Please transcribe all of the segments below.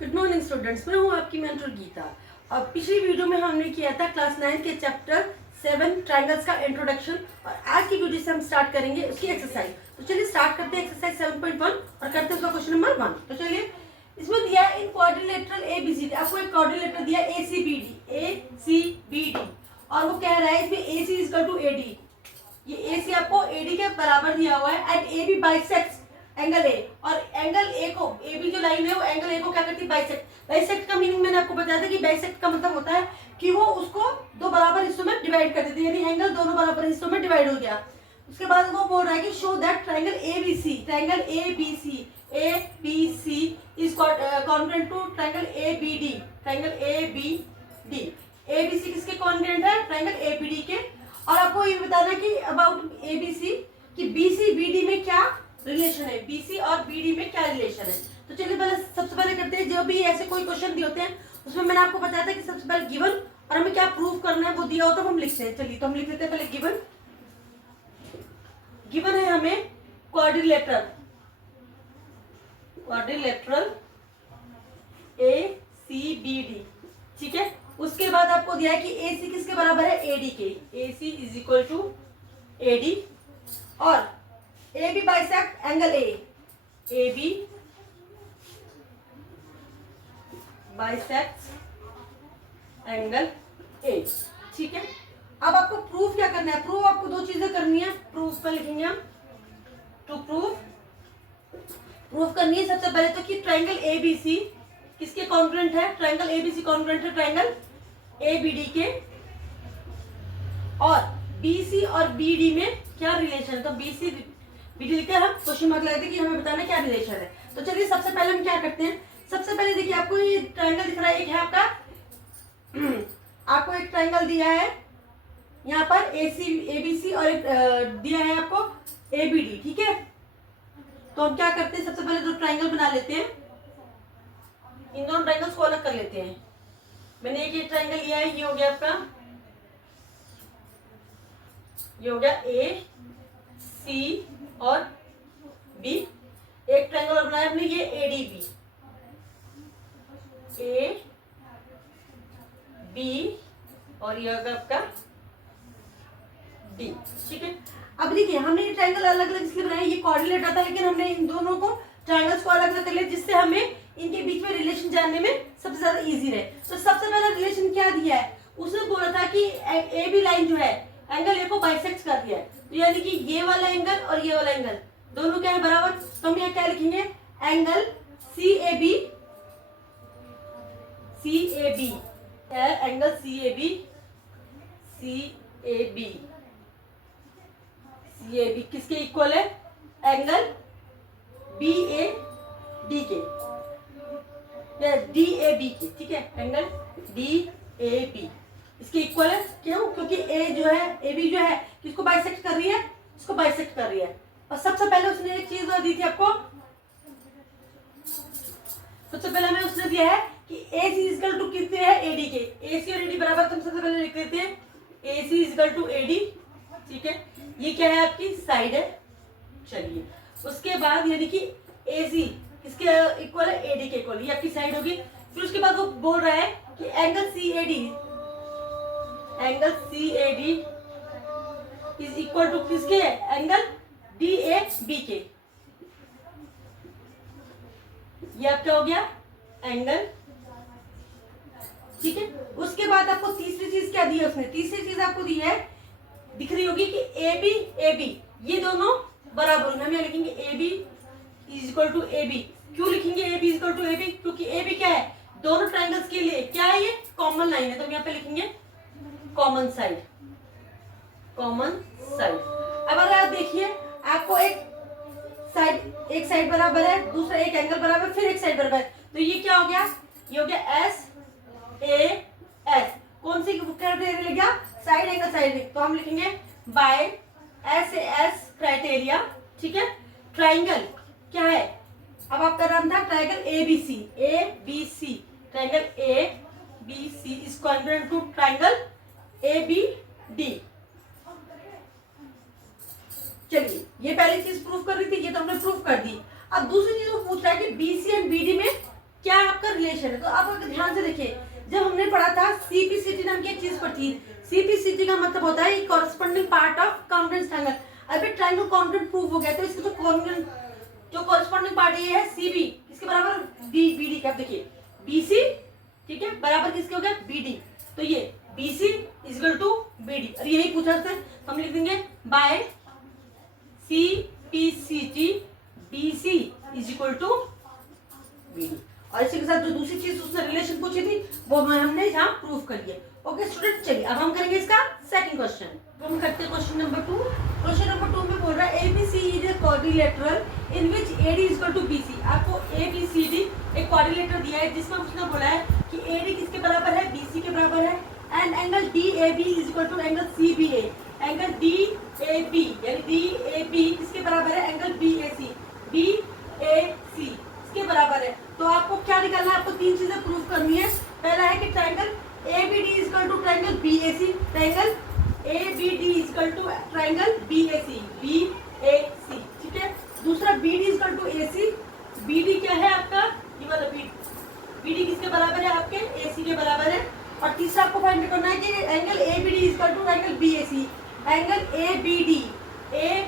Good morning students, मैं हूँ आपकी मेंटर गीता। और पिछली वीडियो में हमने किया था क्लास 9 के चैप्टर 7 ट्रायंगल्स का इंट्रोडक्शन, और आज की वीडियो से हम स्टार्ट करेंगे उसकी एक्सरसाइज। तो चलिए स्टार्ट करते हैं एक्सरसाइज 7.1 और करते हैं उसका क्वेश्चन नंबर 1। तो चलिए, इसमें दिया है इन क्वाड्रिलेटरल एबीसीडी, आपको एक क्वाड्रिलेटरल दिया एसीबीडी और वो कह रहा है इसमें AC इक्वल टू AD। ये AC आपको AD के बराबर दिया हुआ है and AB bisects angle A, और एंगल A को AB जो लाइन है वो एंगल A को क्या करती है, बाइसेक्ट। बाइसेक्ट का मीनिंग मैंने आपको बताया था कि बाइसेक्ट का मतलब होता है कि वो उसको दो बराबर हिस्सों में डिवाइड कर देती है, यानी एंगल दोनों बराबर हिस्सों में डिवाइड हो गया। उसके बाद वो बोल रहा है कि show that triangle ABC is congruent to triangle ABD। ABC किसके कॉन्ग्रुएंट है, ट्रायंगल ABD के। और आपको ये बताना कि अबाउट ABC कि BC BD में क्या रिलेशन है, BC और BD में क्या रिलेशन है। तो चलिए पहले सबसे पहले करते हैं, जो भी ऐसे कोई क्वेश्चन दिए होते हैं उसमें मैंने आपको बताया था कि सबसे पहले गिवन और हमें क्या प्रूव करना है वो दिया होता है, हम लिखते हैं। चलिए तो हम लिख लेते हैं पहले गिवन है हमें क्वाड्रिलेटरल ACBD, ठीक है। उसके बाद आपको दिया है कि AC किसके बराबर है, AD के। AC is equal to AD और AB bisect angle A, AB bisect angle A, ठीक है। अब आपको प्रूफ क्या करना है, प्रूफ आपको दो चीजें करनी है। प्रूफ पर लिखेंगे हम टू प्रूफ करनी है सबसे पहले तो कि ट्रायंगल ABC किसके कॉन्ग्रुएंट है, ट्रायंगल ABC कॉन्ग्रुएंट है ट्रायंगल ABD के, और BC और BD में क्या रिलेशन है। तो BC BD लिखकर हम क्वेश्चन मार्क लगाते हैं कि हमें बताना क्या रिलेशन है। तो चलिए सबसे पहले हम क्या करते हैं, सबसे पहले देखिए आपको ये ट्रायंगल दिख रहा है, एक है आपका आपको एक ट्रायंगल दिया है यहाँ पर ABC और एक दिया है आपको ABD, ठीक है। तो हम क्या करते हैं, सबसे पहले दो ट्रायंगल बना लेते हैं, इन दोनों ट्रायंगल्स को अलग कर लेते हैं। मैंने एक ये ट्रायंगल लिया है, ये हो गया आपका, ये हो गया AC और B। एक ट्रायंगल और बनाया हमने, ये ADB और ये होगा आपका D, ठीक है। अब देखिए हमने ये ट्रायंगल अलग अलग इसलिए बनाया, ये कोऑर्डिनेट था, लेकिन हमने इन दोनों को ट्रायंगल्स को अलग अलग कर लिया जिससे हमें इनके बीच में रिलेशन जानने में सबसे ज्यादा इजी रहे। तो सबसे पहला रिलेशन क्या दिया है, उसने बोला था कि AB लाइन जो है एंगल A को बाइसेक्ट कर दिया है, तो यानी कि ये वाला एंगल और ये वाला एंगल दोनों क्या है, बराबर। तो हम यहाँ क्या लिखेंगे, एंगल CAB एंगल CAB किसके इक्वल है, एंगल BAD के या DAB के, ठीक है। एंगल DAB इसके इक्वल है, क्यों, क्योंकि A जो है AB जो है किसको बाइसेक्ट कर रही है, इसको बाइसेक्ट कर रही है। और सबसे पहले उसने एक चीज और दी थी आपको, सबसे पहले हमें उसने दिया है कि AC इक्वल टू कितने है, AD के। AC और AD बराबर, तो हम सबसे पहले लिख लेते हैं AC इक्वल टू AD, ठीक है। ये क्या है, आपकी साइड है। चलिए उसके बाद यानी कि AC किसके इक्वल है, AD के इक्वल, ये आपकी साइड होगी। फिर उसके बाद वो बोल रहा है कि angle CAD is equal to किसके, एंगल DAB के। ये आपका हो गया एंगल, ठीक है। उसके बाद आपको तीसरी चीज क्या दी है उसने, तीसरी चीज आपको दी है, दिख रही होगी कि AB ये दोनों बराबर, हम यहाँ लिखेंगे AB is equal to AB। क्यों लिखेंगे AB is equal to AB, क्योंकि AB क्या है, दोनों ट्रायंगल्स के लिए क्या है, ये कॉमन लाइन है, तो हम यहाँ पे लिखेंगे कॉमन साइड। अब अगर आप देखिए आपको एक साइड बराबर है, दूसरा एक एंगल बराबर, फिर एक साइड बराबर है, तो ये क्या हो गया, ये हो गया SAS। कौन सी क्राइटेरिया लग गया, साइड एंगल साइड, तो हम लिखेंगे बाय SAS क्राइटेरिया, ठीक है। ट्रायंगल क्या है, अब आपका नाम था triangle ABC triangle ABC is congruent to triangle ABD। चलिए ये पहली चीज प्रूफ कर रही थी, ये तो हमने प्रूफ कर दी। अब दूसरी चीज वो पूछ रहा है कि BC एंड BD में क्या आपका रिलेशन है। तो आप अगर ध्यान से देखिए, जब हमने पढ़ा था सीपीसीटी नाम की एक चीज पढ़ी, सीपीसीटी का मतलब होता है corresponding part of congruent triangle. अभी ट्रायंगल कॉन्ग्रुएंट प्रूव हो गया, तो इसका जो कॉन्ग्रुएंट जो कॉरेस्पॉन्डिंग पार्ट ये है सीबी, इसके बराबर बीडी का, देखिए बीसी, ठीक है, बराबर किसके हो गया, बीडी। तो ये BC is equal to BD, और यही पूछा था, हम लिख देंगे by CPCT BC is equal to BD. और इसी के साथ जो दूसरी चीज उसने रिलेशन पूछी थी वो हमने यहाँ प्रूव कर लिया। ओके स्टूडेंट, चलिए अब हम करेंगे इसका सेकंड क्वेश्चन। हम करते हैं क्वेश्चन नंबर 2। क्वेश्चन नंबर 2 में बोल रहा है ABC is a quadrilateral in which AD is equal to BC. आपको एबीसीडी एक क्वाड्रिलेटरल दिया है जिसमें उसने बोला है कि एडी किसके बराबर है, बीसी के बराबर है, and angle DAB is equal to angle CBA. Angle DAB यानी डीएबी किसके बराबर है, एंगल बीएसी, बीएसी इसके बराबर है। तो आपको क्या निकालना है, आपको तीन चीजें प्रूव करनी है। पहला है कि triangle ABD is equal to triangle BAC, triangle ABD is equal to triangle BAC, BAC, ठीक है। दूसरा BD is equal to AC, BD क्या है आपका, ये वाला बीडी, बीडी किसके बराबर है, आपके एसी के बराबर है। और तीसरा आपको फाइंड करना है कि angle ABD is equal to angle BAC, angle ABD is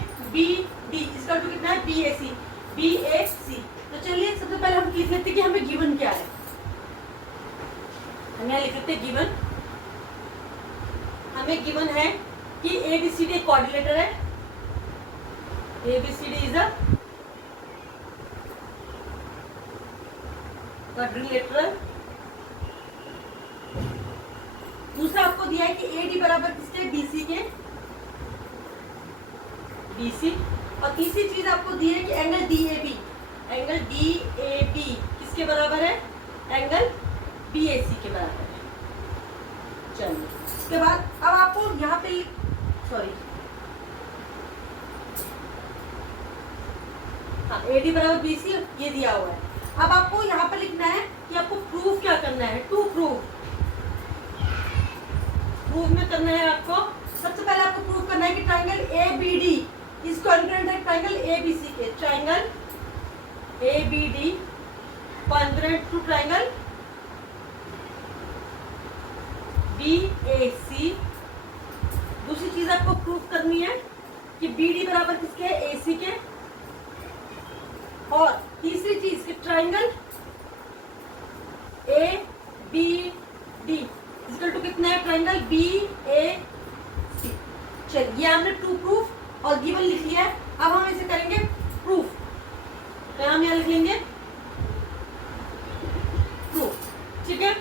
equal to कितना है, बीएसी, बीएसी। तो चलिए सबसे पहले हम लिख लेते हैं कि हमें गिवन क्या है। हमें लिख लेते हैं गिवन, हमें गिवन है कि एबीसीडी एक क्वाड्रिलेटर है, एबीसीडी इज अ क्वाड्रिलेटरल। दूसरा आपको दिया है कि एडी बराबर किसके, बीसी के, बीसी। और तीसरी चीज आपको दी है कि एंगल डीएबी, एंगल डीएबी किसके बराबर है, एंगल बीएसी के बराबर है। चलिए इसके बाद अब आपको यहाँ पे सॉरी हाँ एडी बराबर बीसी ये दिया हुआ है। अब आपको यहाँ पे लिखना है कि आपको प्रूफ क्या करना है, टू प्रूफ में करना है आपको। सबसे पहले आपको प्रूफ करना है कि ट्रायंगल एबीडी इज कॉन्ग्रुएंट है ट्रायंगल एबीसी के, triangle ABD congruent to triangle BAC. दूसरी चीज आपको प्रूफ करनी है कि बीडी बराबर किसके है, एसी के। और तीसरी चीज कि ट्रायंगल एबीडी इक्वल टू कितना है, ट्रायंगल बीएसी। चलिए ये हमने टू प्रूफ और गिवन लिख लिया है। अब हम इसे करेंगे प्रूफ, तो हम यहाँ लिख लेंगे प्रूफ, ठीक है।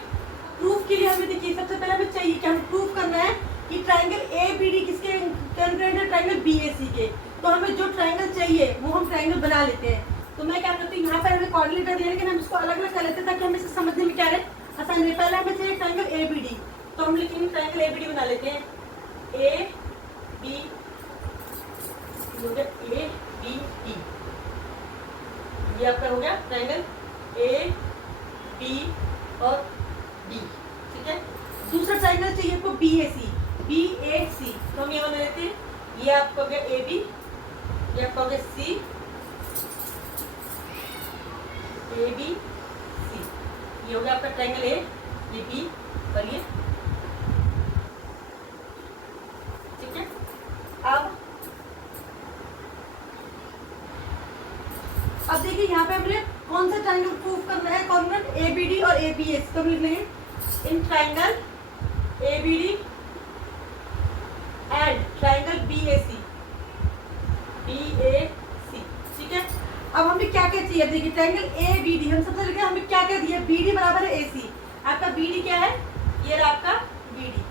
प्रूफ के लिए हमें देखिए सबसे पहले हमें चाहिए कि हमें प्रूफ करना है कि ट्रायंगल एबीडी किसके कॉन्ग्रुएंट है, ट्रायंगल बीएसी के। तो हमें जो ट्रायंगल चाहिए वो हम ट्रायंगल बना लेते हैं। तो मैं क्या करती हूँ, यहाँ पर हमें क्वाड्रिलेटर दिया है लेकिन हम इसको अलग अलग कर लेते हैं ताकि हमें इसे समझने में क्या है आसान है। पहले हमें चाहिए ट्रायंगल एबीडी, तो हम लिखेंगे ट्रायंगल एबीडी बना लेते हैं, ए बी हो गया, ए बी डी, ये आपका हो गया ट्रायंगल ए बी और डी, ठीक है। दूसरा ट्रायंगल चाहिए आपको बीएसी, बीएसी, तो हम ये बना लेते हैं, ये आपका हो गया ए बी, ये आपका हो गया सी, ए बी सी, ये हो गया आपका ट्रायंगल ए, ये बी और ये, ठीक है। अब देखिए यहाँ पे हमने कौन सा ट्रायंगल प्रूफ करना है, कॉन्ग्रुएंट एबीडी और एबीएस। तो लिख लेंगे in triangle ABD and triangle BAC, BAC, ठीक है। अब हमें क्या क्या चाहिए, देखिए ट्रायंगल एबीडी हम सबसे लिखे, हमें क्या क्या दिया, बीडी बराबर है एसी। आपका बीडी क्या है, ये रहा आपका बीडी,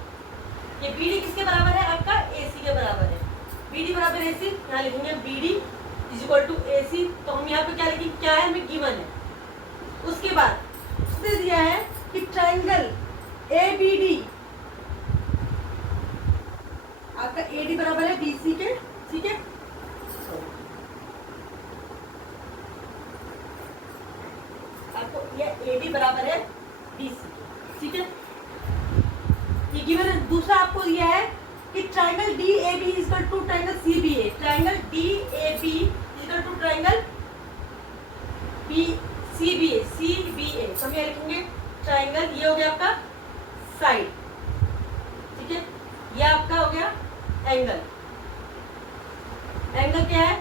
ये बीडी किसके बराबर है, आपका एसी के बराबर है। बीडी बराबर एसी, यहाँ लिखेंगे BD is equal to AC. तो हम यहाँ पे क्या लिखेंगे, क्या है हमें गिवन है। उसके बाद उसने दिया है कि ट्रायंगल एबीडी आपका एडी बराबर है बीसी के, ठीक है। आपको ये एडी बराबर है बीसी, ठीक है, ये गिवन है। दूसरा आपको दिया है कि triangle DAB is equal to triangle CBA, triangle DAB is equal to triangle B CBA, CBA, side, हम यहाँ लिखेंगे ट्राइंगल, ये हो गया आपका साइड, ठीक है। ये आपका हो गया एंगल। एंगल क्या है?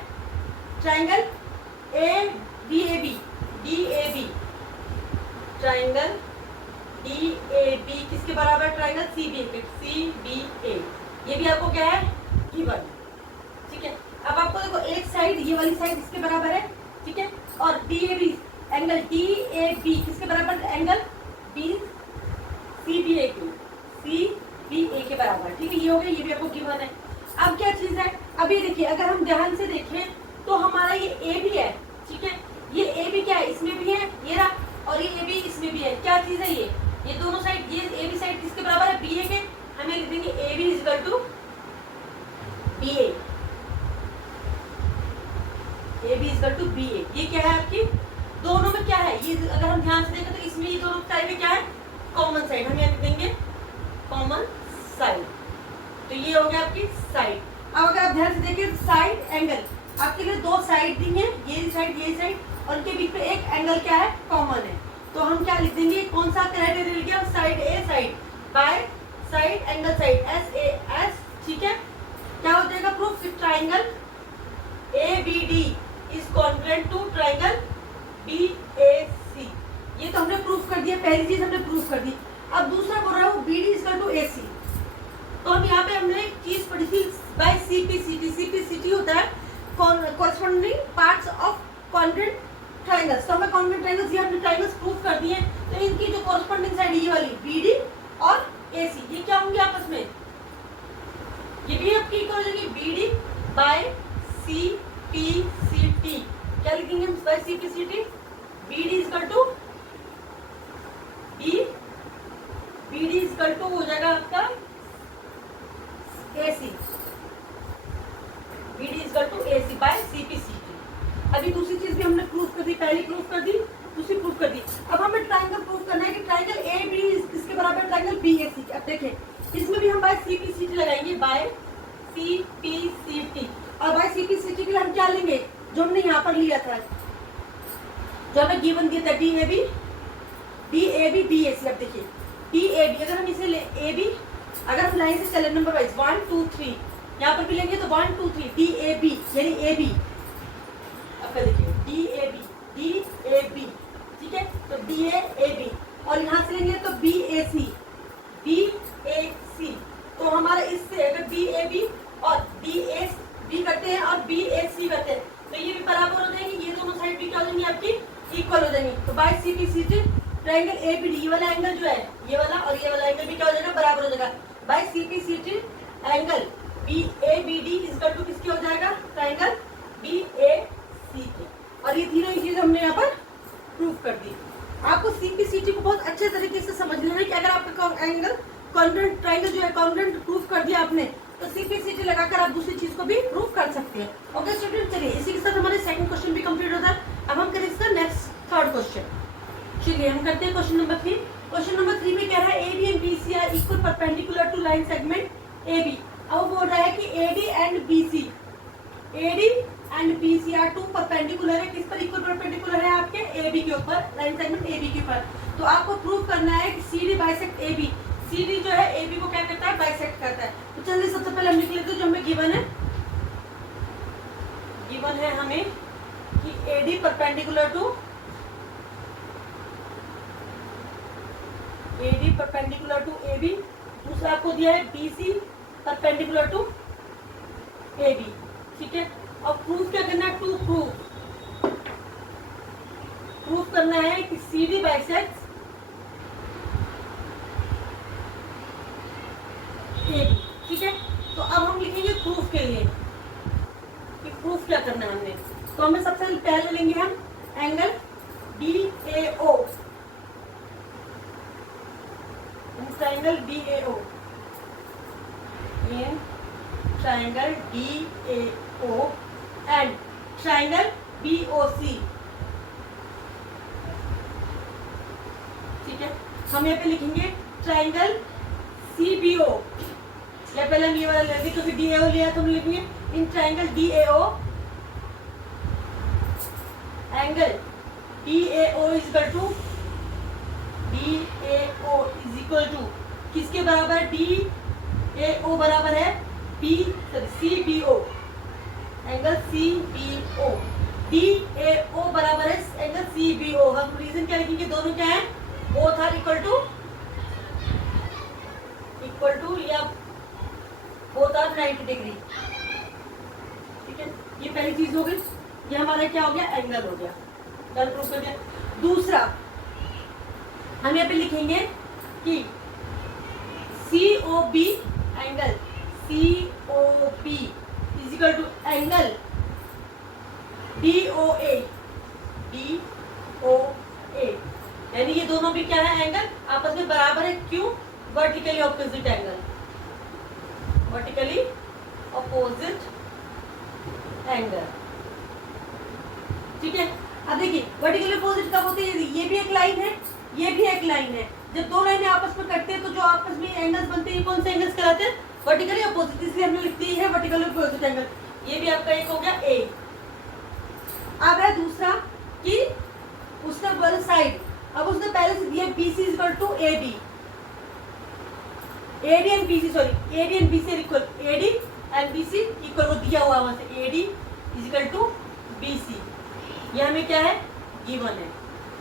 Triangle A B A B, D A B, triangle D A B किसके बराबर? Triangle C B A, C B A, ये भी आपको क्या है? गिवन, ठीक है। अब आपको देखो एक साइड, ये वाली साइड इसके बराबर है, ठीक है, और D A B, angle D A B किसके बराबर? Angle B C B A के, सी बी ए के बराबर, ठीक है। ये हो गया, ये भी आपको गिवन है। अब क्या चीज है? अब ये देखिए, अगर हम ध्यान से देखें तो हमारा ये ए भी है, ठीक है, ये ए भी क्या है? इसमें भी है, ये रहा, और ये ए भी इसमें भी है। क्या चीज है ये दोनों साइड, ये ए बी साइड किसके बराबर है? बी ए के। हमें लिख देंगे A B is equal to B A, A B is equal to B A. ये क्या है आपकी? दोनों में क्या है? ये अगर हम ध्यान से देखें तो इसमें ये दोनों साइड में क्या है? Common side. हम यहाँ लिख देंगे कॉमन साइड, तो ये हो गया आपकी साइड। अब अगर आप ध्यान से देखिए साइड एंगल, आपके लिए दो साइड दी है, ये साइड, और इनके बीच में एक एंगल क्या है? कॉमन है। तो हम क्या लिख देंगे? कौन सा क्राइटेरिया लिख गया? Side A side by side angle side, S A S, ठीक है। क्या हो जाएगा proof? Triangle A B D is congruent to triangle B A C. ये तो हमने प्रूफ कर दिया, पहली चीज हमने प्रूफ कर दी। अब दूसरा बोल रहा हूँ B D is equal to A C. तो हम यहाँ पे हमने एक चीज पढ़ी थी बाय सीपीसीटी। सीपीसीटी होता है corresponding parts of congruent triangles. तो हमें कॉन्ग्रुएंट ट्राइंगल्स, ये हमने ट्राइंगल्स प्रूफ कर दिए। तो इनकी जो कॉरस्पॉन्डिंग साइड ये वाली बी डी और ए सी, ये क्या होंगे आपस में? ये भी आपकी इक्वल हो जाएगी B D by C P C T. क्या लिखेंगे हम by C P C T? B D is equal to B D is equal to हो जाएगा आपका A C, B D is equal to A C by C P C T. अभी दूसरी चीज भी हमने प्रूफ कर दी, पहली प्रूफ कर दी, दूसरी प्रूफ कर दी। अब हमें ट्राइंगल प्रूफ करना है कि ट्राइंगल ए बी किसके बराबर है? Triangle B A C. अब देखें इसमें भी हम by C P C T लगाएंगे, by C P C T. और by C P C T के लिए हम क्या लेंगे? जो हमने यहाँ पर लिया था, जो हमें गिवन दिया था, D A B B A C. अब देखिए डी ए बी, अगर हम इसे ले ए बी, अगर हम लाइन से चले नंबर वाइज 1 2 3, यहाँ पर भी लेंगे तो 1 2 3 डी ए बी, यानी ए बी। अब देखिए डी ए बी, ठीक है, तो डी ए बी, और यहाँ से लेंगे तो बी ए सी। तो हमारा इससे अगर बी ए बी और बी ए बी करते हैं और बी ए सी करते हैं तो ये भी बराबर हो जाएंगे, ये दोनों साइड भी क्या हो जाएंगी आपकी? इक्वल हो जाएंगी। तो by C P C T triangle A B D, ये वाला एंगल जो है, ये वाला और ये वाला एंगल भी क्या हो जाएगा? बराबर हो जाएगा। By C P C T angle B A B D is equal to किसके हो जाएगा? ट्राइंगल बी ए सी के। और ये तीनों ही चीज हमने यहाँ पर प्रूफ कर दी। आपको सीपीसीटी को बहुत अच्छे तरीके से समझना है कि अगर आपका एंगल कॉन्ग्रुएंट ट्राइंगल जो है कॉन्ग्रुएंट प्रूफ कर दिया आपने, तो सीपीसीटी लगाकर आप दूसरी चीज को भी प्रूफ कर सकते हैं। ओके स्टूडेंट, चलिए इसी के साथ हमारे सेकंड क्वेश्चन भी कंप्लीट होता है। अब हम करें इसका नेक्स्ट थर्ड क्वेश्चन। चलिए हम करते हैं क्वेश्चन नंबर 3। क्वेश्चन नंबर 3 में कह रहा है A B and B C are equal perpendicular to line segment A B. अब वो बोल रहा है कि A D and B C are two perpendicular है। किस पर इक्वल परपेंडिकुलर है? आपके ए बी के ऊपर, लाइन सेगमेंट ए बी के ऊपर। तो आपको प्रूव करना है कि C D bisect A B. C D जो है ए बी को क्या करता है? बाइसेक्ट करता है। तो चलिए सबसे पहले हम लिख लेते हैं जो हमें गिवन है हमें कि A D perpendicular to A B. दूसरा आपको दिया है B C perpendicular to A B, ठीक है। और प्रूफ क्या करना है? टू प्रूफ करना है कि C D bisects A B, ठीक है। तो अब हम लिखेंगे प्रूफ के लिए कि प्रूफ क्या करना है हमने। तो हमें सबसे पहले लेंगे हम angle D A O, triangle D A O, triangle D A O and triangle B O C, ठीक है। हम यहाँ पे लिखेंगे ट्राइंगल सी बी ओ, या पहले हम ये वाला लेंगे क्योंकि डी ए ओ लिया तो हम लिखेंगे in triangle D A O angle D A O is equal to equal to किसके बराबर है, डी ए ओ बराबर है B sorry C B O, angle C B O, D A O बराबर है एंगल सी बी ओ। हम reason क्या लिखेंगे, दोनों क्या है, बोथ आर इक्वल टू या बोथ आर 90 डिग्री। ठीक है, ये पहली चीज हो गई, ये हमारा क्या हो गया, एंगल हो गया, डन प्रूफ कर दिया। दूसरा हम यहाँ पे लिखेंगे कि C O B angle C O B is equal to angle D O A, यानी ये दोनों भी क्या है, एंगल आपस में बराबर है। क्यों, vertically opposite angle, vertically opposite angle. ठीक है, अब देखिए वर्टिकली ऑपोजिट कब होती है, ये भी एक लाइन है, ये भी एक लाइन है। जब दो लाइनें आपस में कटते हैं तो जो आपस में एंगल्स बनते हैं, कौन से एंगल्स कहलाते हैं, वर्टिकली ऑपोजिट, इसलिए हमने लिख दी है वर्टिकली ऑपोजिट एंगल। ये भी आपका एक हो गया ए। अब है दूसरा कि उसने बोला साइड, अब उसने पहले से दिया BC is equal to AB, AD and BC sorry AD and BC equal, AD and BC equal, वो दिया हुआ वहां से AD is equal to BC। ये हमें क्या है, गिवन है।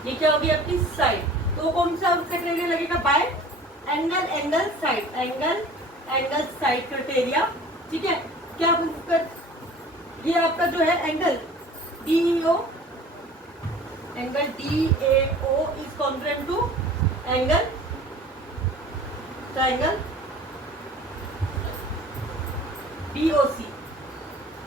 ये क्या होगी आपकी साइड, तो कौन सा क्राइटेरिया लगेगा, by angle side, angle side criteria. ठीक है, क्या कर, ये आपका जो है angle DEO, angle DAO is congruent to angle triangle BOC।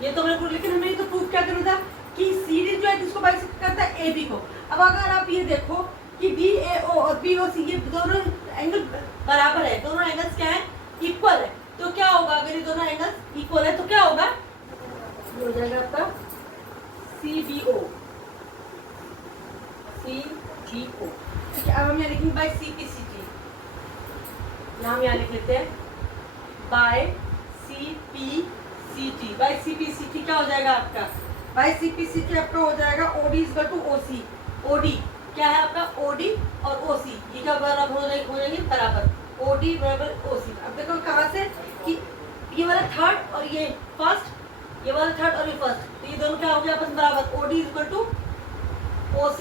ये तो हमने, लेकिन हमें तो प्रूफ क्या करना था कि CD जो है जिसको बाइसेक्ट करता है AB को। अब अगर आप ये देखो कि DAO और BOC ये दोनों एंगल बराबर है, दोनों एंगल्स क्या है, इक्वल है, तो क्या होगा, अगर ये दोनों एंगल्स इक्वल है तो क्या होगा, ये हो जाएगा आपका CBO। ठीक है, अब हम यहाँ लिखेंगे बाय CPCT, हम यहाँ लिख लेते हैं बाय CPCT। बाय CPCT क्या हो जाएगा आपका, बाय CPCT आपका हो जाएगा OD is equal to OC। OD क्या है आपका, OD और OC ये क्या बराबर हो जाएंगे, बराबर, OD बराबर OC। अब देखो कहाँ से कि ये वाला थर्ड और ये फर्स्ट, ये वाला थर्ड और ये फर्स्ट, तो ये दोनों क्या हो गया आपस में बराबर, OD is equal to OC,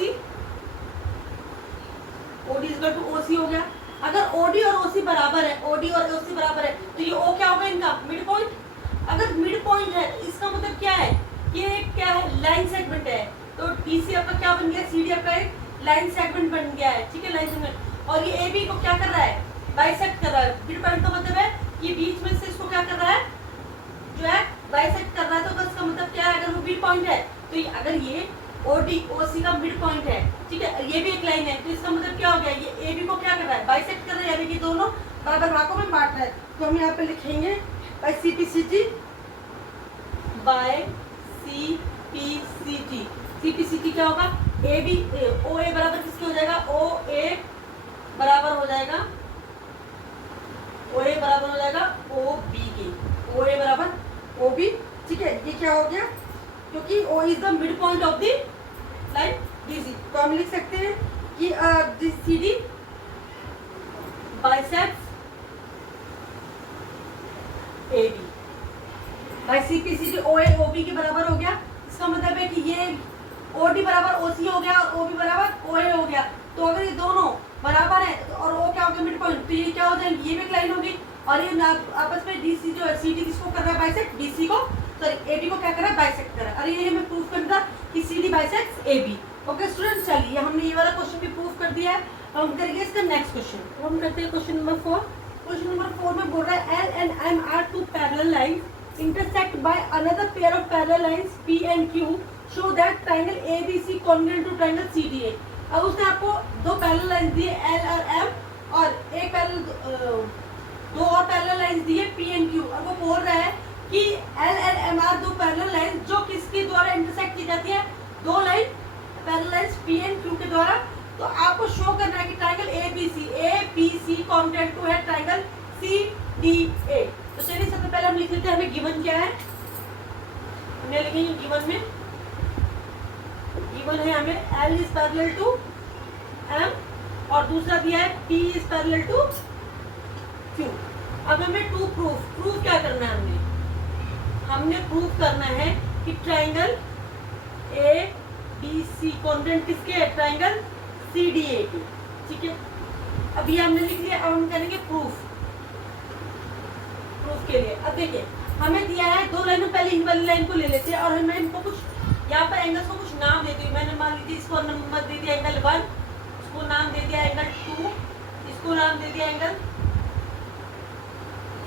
OD is equal to OC हो गया। अगर OD और OC बराबर है, OD और OC बराबर है, तो ये O क्या होगा इनका, मिड पॉइंट। अगर मिड पॉइंट है तो इसका मतलब क्या है, ये क्या है, लाइन सेगमेंट है, तो BC आपका क्या बन गया, CD आपका एक लाइन सेगमेंट बन गया है। ठीक है, लाइन सेगमेंट, और ये AB को क्या कर रहा है, बाइसेक्ट कर रहा है। मिड पॉइंट का मतलब है ये बीच में से इसको क्या कर रहा है, जो है बाइसेक्ट कर रहा है, तो बस का मतलब क्या है, अगर वो मिड पॉइंट है तो ये, अगर ये OD OC का मिड पॉइंट है, ठीक है, ये भी एक लाइन है, तो इसका मतलब क्या हो गया, ये AB को क्या कर रहा है, बाइसेक्ट कर रहा है, यानी कि दोनों बराबर भागों में बांट रहा है। तो हम यहाँ पे लिखेंगे by CPCT, by CPCT। CPCT क्या होगा, AB OA बराबर किसके हो जाएगा, OA बराबर हो जाएगा, OA बराबर हो जाएगा OB के, OA बराबर OB। ठीक है, ये क्या हो गया, क्योंकि O is the mid point of the line BC, तो हम लिख सकते हैं कि this CD bisects AB। By CPCT OA OB के बराबर हो गया, इसका मतलब है कि ये OD बराबर OC हो गया और OB बराबर OA हो गया। तो अगर ये दोनों बराबर है और O क्या हो गया, मिड पॉइंट, तो ये क्या हो जाएगी, ये भी एक लाइन होगी, और ये आपस में DC जो है CD किसको कर रहा है, बाइसेक्ट BC को, सॉरी AB को क्या कर रहा है, बाइसेक्ट कर रहा है। अरे ये हमें प्रूफ करना था कि CD bisects AB। Okay students, चलिए हमने ये वाला क्वेश्चन भी प्रूफ कर दिया है। हम करेंगे इसका नेक्स्ट क्वेश्चन। हम करते हैं क्वेश्चन नंबर 4। क्वेश्चन नंबर 4 में बोल रहा है L and M are two parallel lines intersect by another pair of parallel lines P and Q show that triangle ABC congruent to triangle CDA। अब उसने आपको दो पैरेलल लाइंस दिए L और M, और एक पैरेलल दो और पैरेलल लाइंस दिए P and Q, और वो बोल रहा है कि L and M are दो पैरेलल लाइंस जो किसके द्वारा इंटरसेक्ट की जाती है, दो line parallel lines P and Q के द्वारा। तो आपको शो करना है कि ट्रायंगल ABC कॉन्ग्रुएंट टू है ट्रायंगल CDA। तो चलिए सबसे पहले हम लिख लेते हैं हमें गिवन क्या है। हमने लिखेंगे गिवन में, गिवन है हमें L is parallel to M और दूसरा दिया है P is parallel to Q। अब हमें प्रूफ क्या करना है, हमने प्रूफ करना है कि ट्राइंगल ABC कॉन्ग्रुएंट किसके है, ट्राइंगल CDA के। ठीक है, अब ये हमने लिख लिया। अब हम करेंगे प्रूफ के लिए। अब देखिए हमें दिया है दो लाइन में, पहले इन वाली लाइन को ले लेते हैं और हमें इनको कुछ यहाँ पर एंगल्स को कुछ नाम देती हूँ। मैंने मान लीजिए इसको नंबर दे दिया एंगल 1, इसको नाम दे दिया एंगल 2, इसको नाम दे दिया एंगल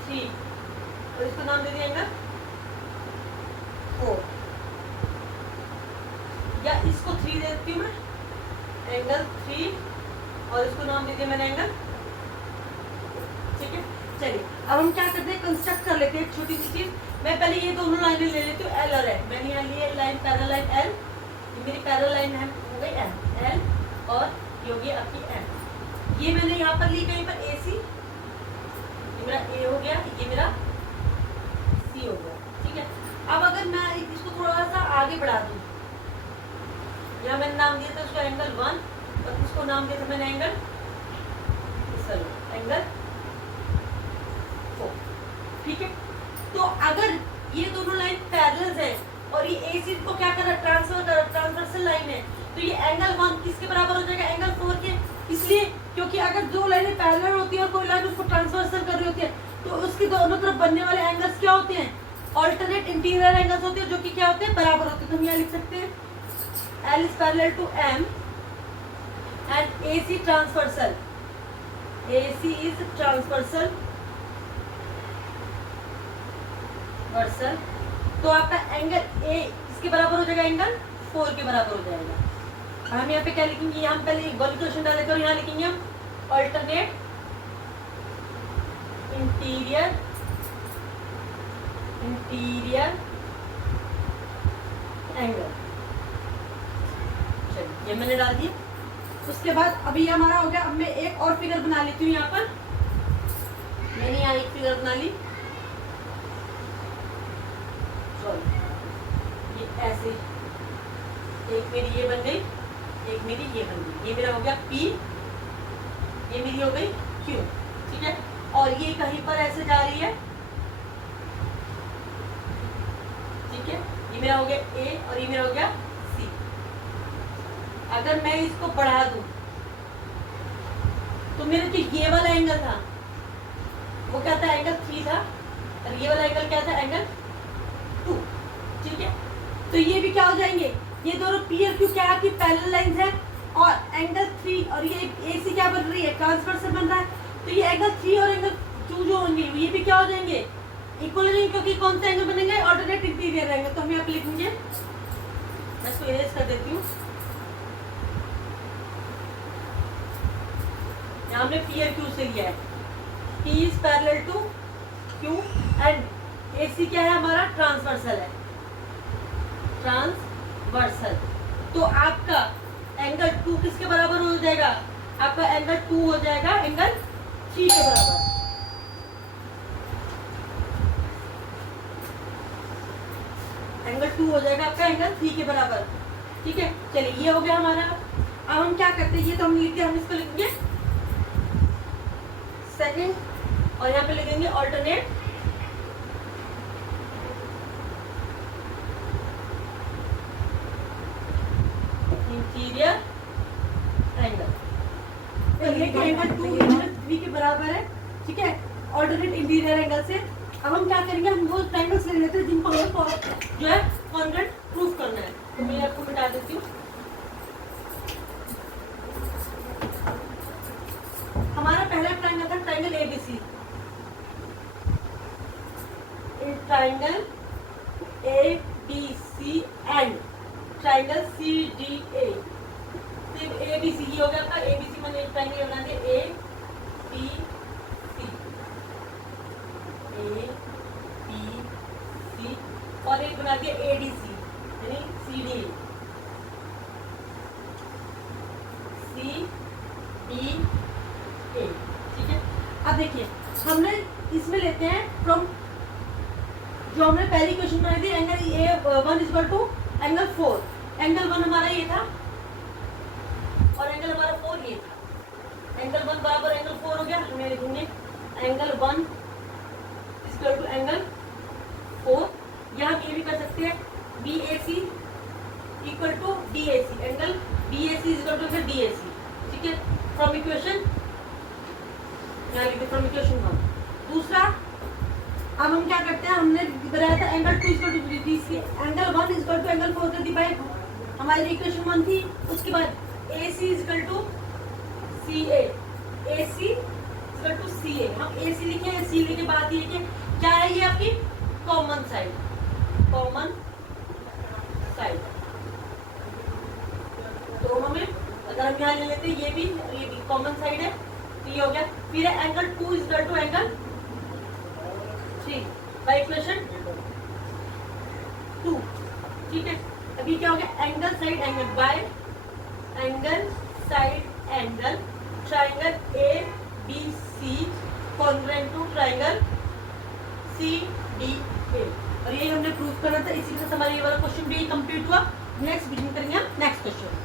3 और इसको नाम दे दिया एंगल 4, या इसको 3 दे देती हूँ मैं, एंगल 3, और इसको नाम दे दिया मैंने एंगल। ठीक है, चलिए अब हम क्या करते हैं, कंस्ट्रक्ट कर लेते हैं एक छोटी सी चीज। मैं पहले ये दोनों लाइनें ले लेती हूँ, L और M। मैंने यहाँ लिए लाइन पैरेलल लाइन L, ये मेरी पैरेलल लाइन है, हो गई M, L और ये होगी आपकी M। ये मैंने यहाँ पर ली कहीं पर AC, ये मेरा A हो गया, ये मेरा C हो गया। ठीक है, अब अगर मैं इसको थोड़ा सा आगे बढ़ा दूँ, यहाँ मैंने नाम दिया था उसको एंगल 1 और इसको नाम दिया था मैंने एंगल 4। ठीक है, तो अगर ये दोनों लाइन पैरेलल है और ये AC को क्या कर रहा है, ट्रांसवर्सल लाइन है, तो ये एंगल 1 किसके बराबर हो जाएगा, एंगल 4 के। इसलिए क्योंकि अगर दो लाइनें पैरेलल होती है और कोई लाइन उसको ट्रांसवर्सल कर रही होती है, तो उसकी दोनों तरफ बनने वाले एंगल्स क्या होते हैं, ऑल्टरनेट इंटीरियर एंगल्स होते हैं, जो कि क्या होते हैं, बराबर होते हैं। तो हम यहाँ लिख सकते हैं L is parallel to M and AC transversal, AC is transversal Vercel, तो आपका एंगल A इसके बराबर हो जाएगा, एंगल 4 के बराबर हो जाएगा। हम यहाँ पे क्या लिखेंगे, यहाँ पहले एक बल क्वेश्चन डाले और यहाँ लिखेंगे हम अल्टरनेट इंटीरियर एंगल। चलिए ये मैंने डाल दिया। उसके बाद अभी हमारा हो गया। अब मैं एक और फिगर बना लेती हूँ। यहाँ पर मैंने यहाँ एक फिगर बना ली, ये ऐसे, एक मेरी ये बन गई, एक मेरी ये बन गई। ये मेरा हो गया P, ये मेरी हो गई Q। ठीक है, और ये कहीं पर ऐसे जा रही है। ठीक है, ये मेरा हो गया A और ये मेरा हो गया C। अगर मैं इसको बढ़ा दूं तो मेरे जो ये वाला एंगल था वो क्या था, एंगल 3 था, और ये वाला एंगल क्या था, एंगल 2। ठीक है, तो ये भी क्या हो जाएंगे, ये दोनों P और Q क्या आपकी पैरेलल लाइंस है, और एंगल 3 और ये AC क्या बन रही है, ट्रांसवर्सल बन रहा है। तो ये एंगल 3 और एंगल 2 जो होंगे ये भी क्या हो जाएंगे, इक्वल हो जाएंगे, क्योंकि कौन सा एंगल बनेंगे, ऑल्टरनेट इंटीरियर एंगल। तो हम यहाँ पे लिखेंगे, मैं इसको इरेज कर देती हूँ। यहाँ हमने P और Q से लिया है, P is parallel to Q and AC क्या है हमारा, ट्रांसवर्सल है, ट्रांसवर्सल। तो आपका एंगल 2 किसके बराबर हो जाएगा, आपका एंगल 2 हो जाएगा एंगल 3 के बराबर। एंगल 2 हो जाएगा आपका एंगल 3 के बराबर। ठीक है, चलिए ये हो गया हमारा। अब हम क्या करते हैं, ये तो हम लिख दिया, हम इसको लिखेंगे सेकंड, और यहाँ पे लिखेंगे ऑल्टरनेट इंटीरियर एंगल। तो ये एंगल 2 एंगल 3 के बराबर है। ठीक है, ऑल्टरनेट इंटीरियर एंगल से। अब हम क्या करेंगे, हम वो ट्रायंगल्स ले लेते हैं जिनको हमें जो है कॉन्ग्रुएंट प्रूफ करना है। तो मैं आपको बता देती हूँ, हमारा पहला ट्रायंगल था triangle ABC, triangle ABC and triangle CDA। सिर्फ ABC ही हो गया आपका, ABC मैंने एक ट्रायंगल बना दिया, ABC और एक बना दिया ADC यानी CDA, CDA। ठीक है, अब देखिए हमने इसमें लेते हैं फ्रॉम, जो हमने पहली क्वेश्चन बनाई थी, angle A1 equal to angle 4। Angle 1 हमारा ये था और एंगल हमारा 4 ये था। एंगल 1 बराबर एंगल 4 हो गया, हमें लिखेंगे एंगल 1 इक्वल टू एंगल 4। यहाँ ये भी कर सकते हैं BAC equal to DAC, angle BAC equal to angle DAC, ठीक है, फ्रॉम इक्वेशन, यहाँ लिखते फ्रॉम इक्वेशन 1। दूसरा अब हम क्या करते हैं, हमने बनाया था angle 2 equal to BC, angle 1 equal to angle 4 कर दी बाय हमारी इक्वेशन 1 थी। उसके बाद AC equal to CA, AC equal to CA, हम AC लिखे हैं, C लिखे, बात ये कि क्या है, ये आपकी कॉमन साइड, कॉमन साइड दोनों में, अगर हम यहाँ ले लेते हैं ये भी कॉमन साइड है, तो ये हो गया। फिर है angle 2 equal to angle 3 by equation 2, ठीक है। अभी क्या हो गया, angle side angle by angle side angle triangle ABC congruent to triangle CDA, और ये हमने प्रूव करना था। इसी के साथ हमारा ये वाला क्वेश्चन भी कंप्लीट हुआ। नेक्स्ट वीडियो में करेंगे नेक्स्ट क्वेश्चन।